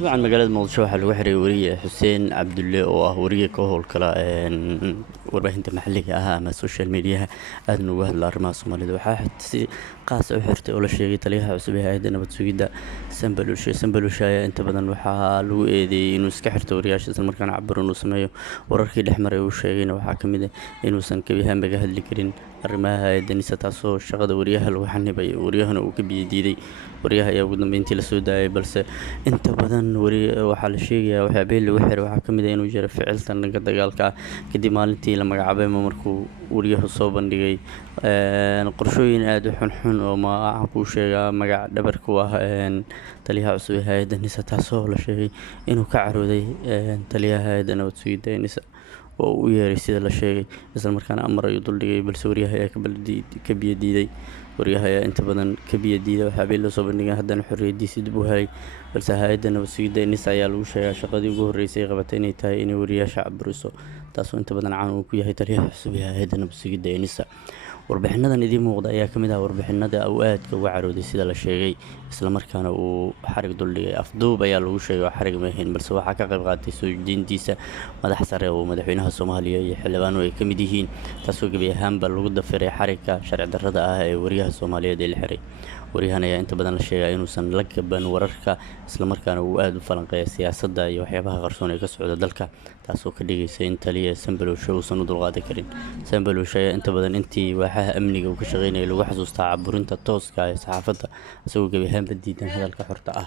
طبعًا magaalada Muqdisho waxaa lagu xiray weriye Xuseen Cabdulle oo ah weriye ka howlgala warbaahinta maxalliga ah ama social media aadna uga hadla arrimaha Soomaalida. Waxaa si qaas ah u xirtay oo la sheegay taliyaha cusub ee hay'adda nabad sugidda Sanbalosha ayaa inta badan waxaa lagu eedeeyay inuu iska xirto wariyaasha isla markaana caburin uu sameeyo. Wararkii dhexmaray uu sheegayna waxaa ka mid ah inuusan gebi ahaanba ka hadli karin arrimaha hay'adda NISA taasoo shaqada wariyaha lagu xanibay, waryahana uu ka biyo diiday. Wariyaha ayaa ugu dambeyntii la soo daayay, balse inta badan waxaa la sheegayaa waxyaabihii lagu xiray waxaa ka mid ah inuu jiro ficiltan dhanka dagaalka ah kadib maalintii la magacaabay ama markuu wariyuhu soo bandhigay qorshooyin aad u xunxun oo waxaan kuu sheegaa magac dhabar ku ah taliyaha cusub ee hay'adda NISA taasoo la sheegay inuu ka carooday taliyaha hay'adda nabad sugidda ee NISA oo uu u yeeray sida la sheegay, isla markaana amar ayuu duldhigay, balse waryaha ayaa ka biyo diiday. Waryaha ayaa inta badan ka biyo diiday waxyaabihii la soo bandhigay, haddana xorriyadiisa dib u helay, balse hay'adda nabad sugidda ee NISA ayaa lagu sheegaa shaqadii ugu horreysay ay qabatay inay tahay inay wariyaasha caburiso, taasoo inta badan caan uu ku yahay taliyaha cusub ee hay'adda nabad sugidda ee NISA. Warbixinadan idiin muuqda ayaa ka mid ah warbixinada uu aadka uga carooday sida la sheegay, isla markaana uu xarig duldhigay. Afduub ayaa lagu sheegay oo xarig ma ahayn, balse waxaa ka qayb qaatay soo jeedintiisa madax sare oo madaxweynaha Soomaaliya iyo xildhibaano ay ka mid yihiin, taasoo gebi ahaanba lagu dafiray xarigga sharci darrada ah ee wariyaha Soomaaliyeed ee la xiray. Waryahan ayaa inta badan la sheegaa inuusan la gaban wararka, isla markaana uu aad u falanqeeyo siyaasadda iyo waxyaabaha qarsoon ee ka socda dalka, taasoo ka dhigaysa in taliya Sanbalosha uusan u dulqaadan karin. Sanbalosha ayaa inta badan intii waaxaha amniga uu ka shaqeynayay lagu xasuustaa caburinta tooska ah ee saxaafadda, isagoo gebi ahaanba diidan hadalka xorta ah.